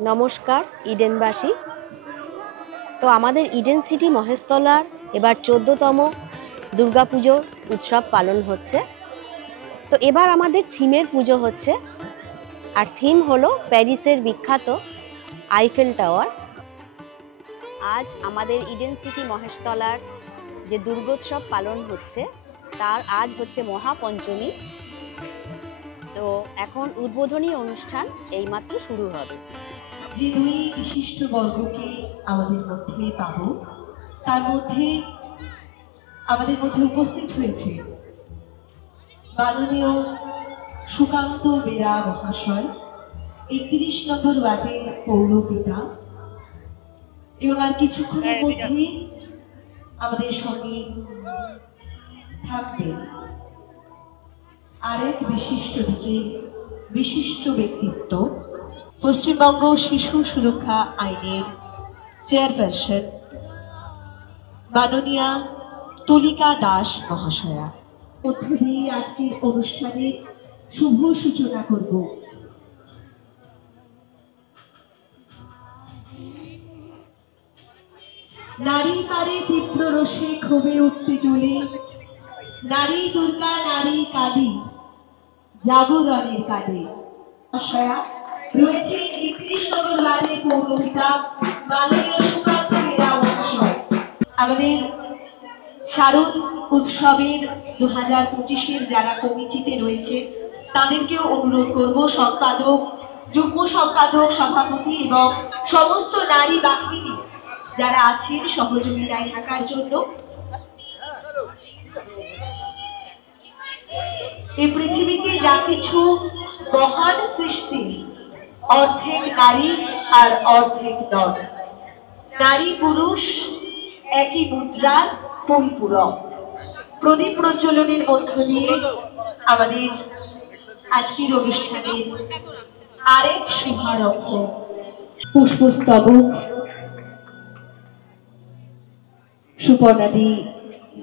নমস্কার ইডেনবাসী। তো আমাদের ইডেন সিটি মহেশতলার এবার 14তম দুর্গাপুজোর উৎসব পালন হচ্ছে। তো এবার আমাদের থিমের পুজো হচ্ছে, আর থিম হলো প্যারিসের বিখ্যাত আইফেল টাওয়ার। আজ আমাদের ইডেন সিটি মহেশতলার যে দুর্গোৎসব পালন হচ্ছে তার আজ হচ্ছে মহাপঞ্চমী। তো এখন উদ্বোধনী অনুষ্ঠান এইমাত্র শুরু হবে। যে দুই বিশিষ্ট বর্গকে আমাদের মধ্যে পাব, তার মধ্যে আমাদের মধ্যে উপস্থিত হয়েছে মাননীয় সুকান্ত বেরা মহাশয়, 31 নম্বর ওয়ার্ডের পৌরপিতা, এবং আর কিছুক্ষণের মধ্যেই আমাদের সঙ্গে থাকবে আরেক বিশিষ্ট ব্যক্তিত্ব, পশ্চিমবঙ্গ শিশু সুরক্ষা আইনের চেয়ারপারসন মাননীয়া তুলিকা দাস মহাশয়া। মধ্য দিয়ে আজকের অনুষ্ঠানের শুভ সূচনা করব। নারী পারে তীব্র রসে ক্ষোভে উঠতে চলে, নারী দুর্গা নারী কালী জাগরণের কাঁধে। মহাশয়া রয়েছে 31 নম্বর ওয়ার্ডের পৌরপিতা মাননীয় সুকান্ত বেরা মহাশয়। আমাদের শারদ উৎসবের 2025-এর যারা কমিটিতে রয়েছে তাদেরকেও অনুরোধ করব, সম্পাদক, যুগ্ম সম্পাদক, সভাপতি এবং সমস্ত নারী বাহিনী যারা আছেন সহযোগিতায় থাকার জন্য। এই পৃথিবীতে যা কিছু মহান সৃষ্টি, অর্ধেক নারী আর অর্ধেক নর, নারী পুরুষ একই মুদ্রার পরিপূরক। প্রদীপ প্রজ্বলনের মধ্য দিয়ে আমাদের আজকের অনুষ্ঠানের আরেক শুভারম্ভ। পুষ্পস্তবক সুপর্ণাদি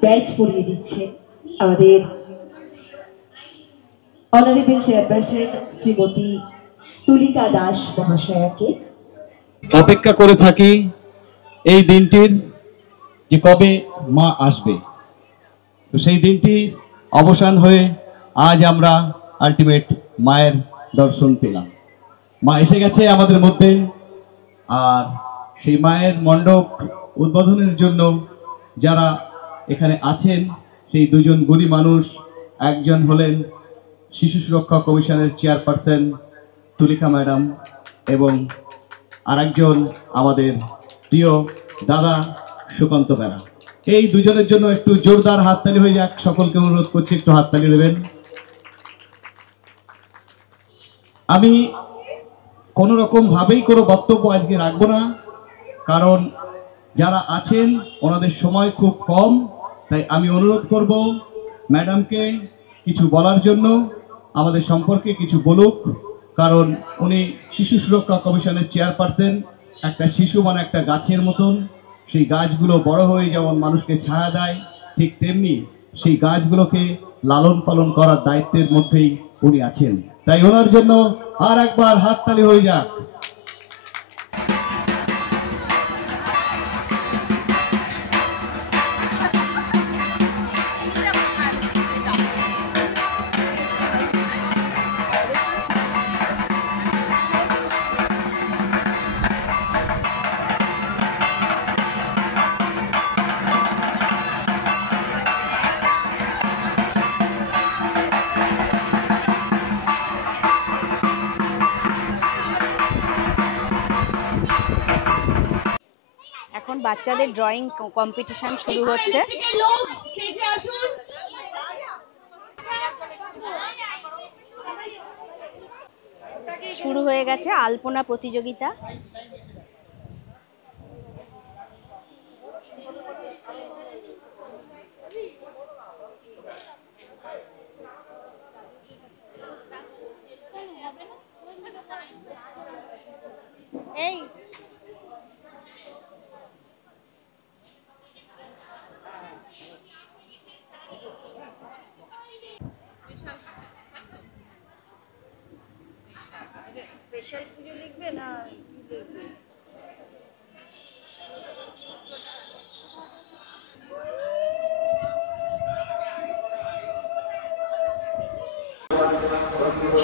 ব্যাচ পরিয়ে দিচ্ছে আমাদের অনারেবল চেয়ারপারসন শ্রীমতী তুলিকা দাস মহাশয়াকে। অপেক্ষা করে থাকি এই দিনটির, যে কবে মা আসবে। তো সেই দিনটি অবসান হয়ে আজ আমরা আলটিমেট মায়ের দর্শন পেলাম। মা এসে গেছে আমাদের মধ্যে, আর সেই মায়ের মণ্ডপ উদ্বোধনের জন্য যারা এখানে আছেন সেই দুজন গুণী মানুষ, একজন হলেন শিশু সুরক্ষা কমিশনের চেয়ারপারসন তুলিকা ম্যাডাম, এবং আরেকজন আমাদের প্রিয় দাদা সুকান্ত বেরা। এই দুজনের জন্য একটু জোরদার হাততালি হয়ে যাক। সকলকে অনুরোধ করছি একটু হাততালি দেবেন। আমি কোনো রকম ভাবেই কোনো বক্তব্য আজকে রাখবো না, কারণ যারা আছেন ওনাদের সময় খুব কম। তাই আমি অনুরোধ করব ম্যাডামকে কিছু বলার জন্য, আমাদের সম্পর্কে কিছু বলুক, কারণ উনি শিশু সুরক্ষা কমিশনের চেয়ারপারসন। একটা শিশু মানে একটা গাছের মতন, সেই গাছগুলো বড় হয়ে যেমন মানুষকে ছায়া দেয়, ঠিক তেমনি সেই গাছগুলোকে লালন পালন করার দায়িত্বের মধ্যেই উনি আছেন। তাই ওনার জন্য আর একবার হাততালি হয়ে যাক। এখন বাচ্চাদের ড্রয়িং কম্পিটিশন শুরু হচ্ছে। শুরু হয়ে গেছে আলপনা প্রতিযোগিতা। এই স্পেশাল পুজো লিখবে না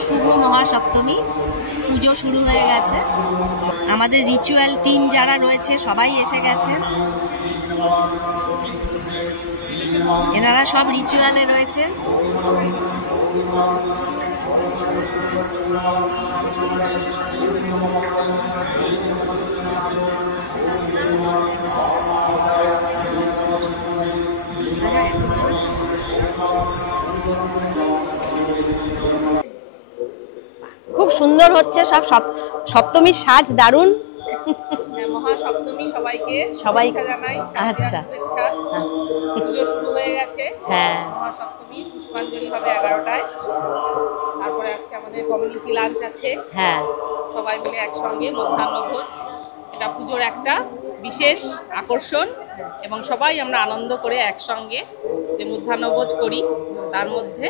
শুভ মহাসপ্তমী, পুজো শুরু হয়ে গেছে। আমাদের রিচুয়াল টিম যারা রয়েছে সবাই এসে গেছে, এনারা সব রিচুয়ালে রয়েছে। খুব সুন্দর হচ্ছে সব সপ্তমীর সাজ দারুণ। মহাসপ্তমী সবাইকে সবাই শুভেচ্ছা জানাই। আচ্ছা। শুভেচ্ছা। পুজো শুরু হয়ে গেছে। হ্যাঁ, মহাসপ্তমী পুষ্পাঞ্জলি হবে 11টায়। তারপরে আজকে আমাদের কমিউনিটি লাঞ্চ আছে, হ্যাঁ, সবাই মিলে একসঙ্গে মধ্যাহ্নভোজ। এটা পুজোর একটা বিশেষ আকর্ষণ এবং সবাই আমরা আনন্দ করে একসঙ্গে যে মধ্যাহ্নভোজ করি, তার মধ্যে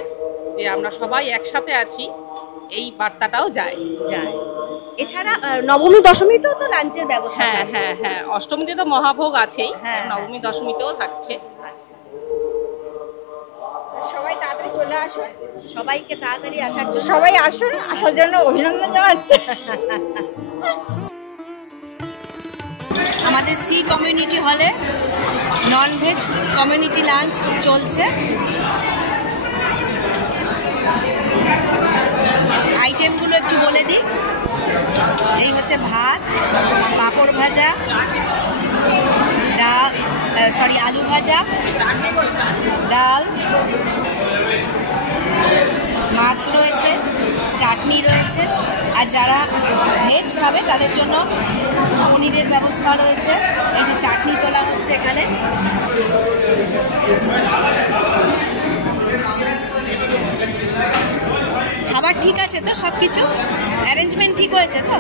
যে আমরা সবাই একসাথে আছি এই বার্তাটাও যায়। যায়। এছাড়া নবমী দশমীতেও তো লাঞ্চের ব্যবস্থা। হ্যাঁ হ্যাঁ হ্যাঁ, অষ্টমীতে তো মহাভোগ আছেই, হ্যাঁ, নবমী দশমীতেও থাকছে। আচ্ছা, সবাই তাড়াতাড়ি চলে আসুন, সবাইকে তাড়াতাড়ি আসার জন্য সবাই আসুন, আসার জন্য অভিনন্দন জানাচ্ছি। আমাদের সি কমিউনিটি হলে ননভেজ কমিউনিটি লাঞ্চ চলছে। আইটেমগুলো একটু বলে দিই। এই হচ্ছে ভাত, পাঁপড় ভাজা, ডাল, আলু ভাজা, ডাল, মাছ রয়েছে, চাটনি রয়েছে, আর যারা ভেজ খাবে তাদের জন্য পনিরের ব্যবস্থা রয়েছে। এই যে চাটনি তোলা হচ্ছে এখানে। খাবার ঠিক আছে তো? সব কিছু অ্যারেঞ্জমেন্ট ঠিক হয়েছে তো?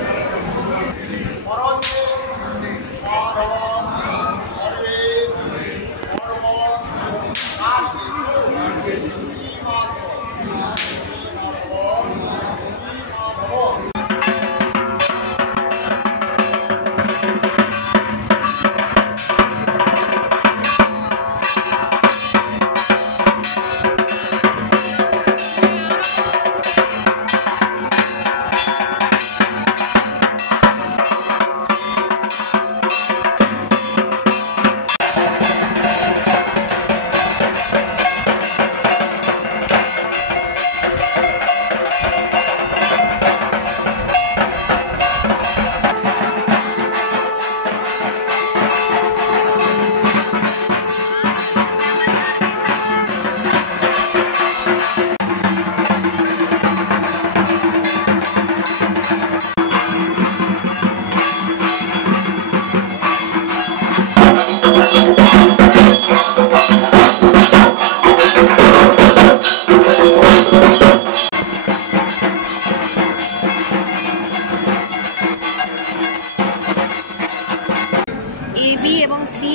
এবি এবং সি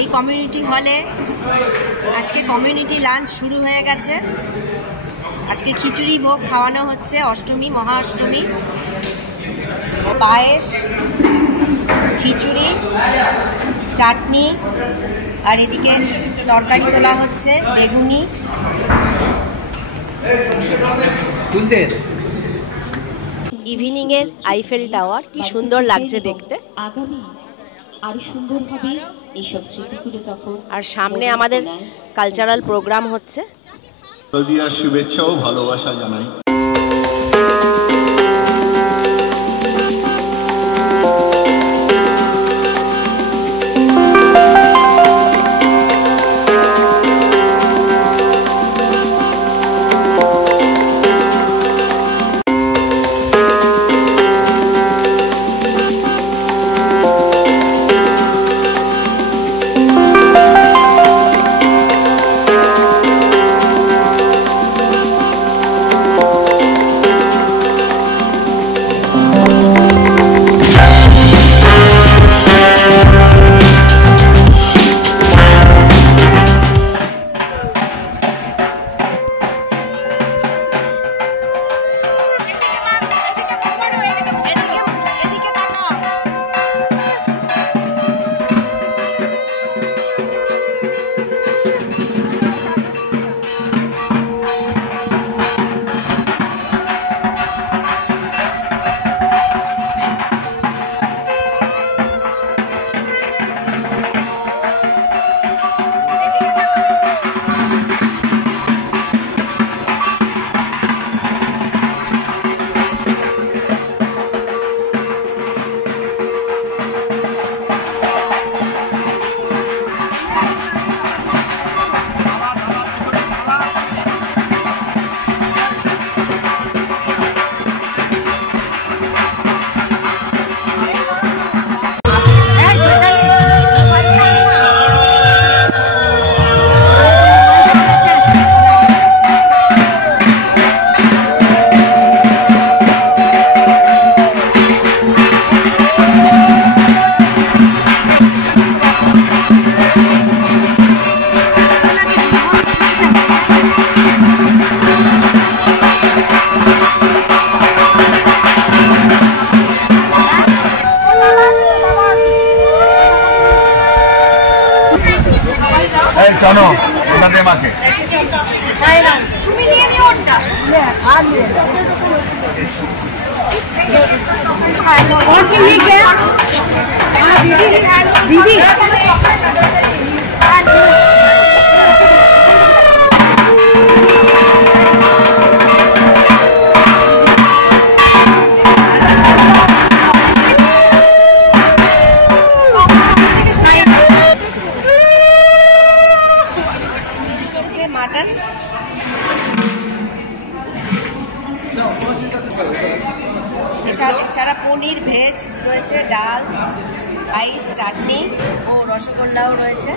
এই কমিউনিটি হলে আজকে কমিউনিটি লাঞ্চ শুরু হয়ে গেছে। আজকে খিচুড়ি ভোগ খাওয়ানো হচ্ছে, অষ্টমী মহাষ্টমী। পায়েস, খিচুড়ি, চাটনি, আর এদিকে তরকারি তোলা হচ্ছে, বেগুনি। ইভিনিং এর আইফেল টাওয়ার কি সুন্দর লাগছে দেখতে। আগামী আরো সুন্দর হবে এইসব স্মৃতিগুলো যখন। আর সামনে আমাদের কালচারাল প্রোগ্রাম হচ্ছে। হলদিয়ার শুভেচ্ছা ও ভালোবাসা জানাই। চলো ওটা দে মাকে। তুমি নিয়ে নিও ওটা। और चाहिए क्या? दीदी মাটন এছাড়া পনির ভেজ রয়েছে, ডাল, রাইস, চাটনি ও রসগোল্লাও রয়েছে।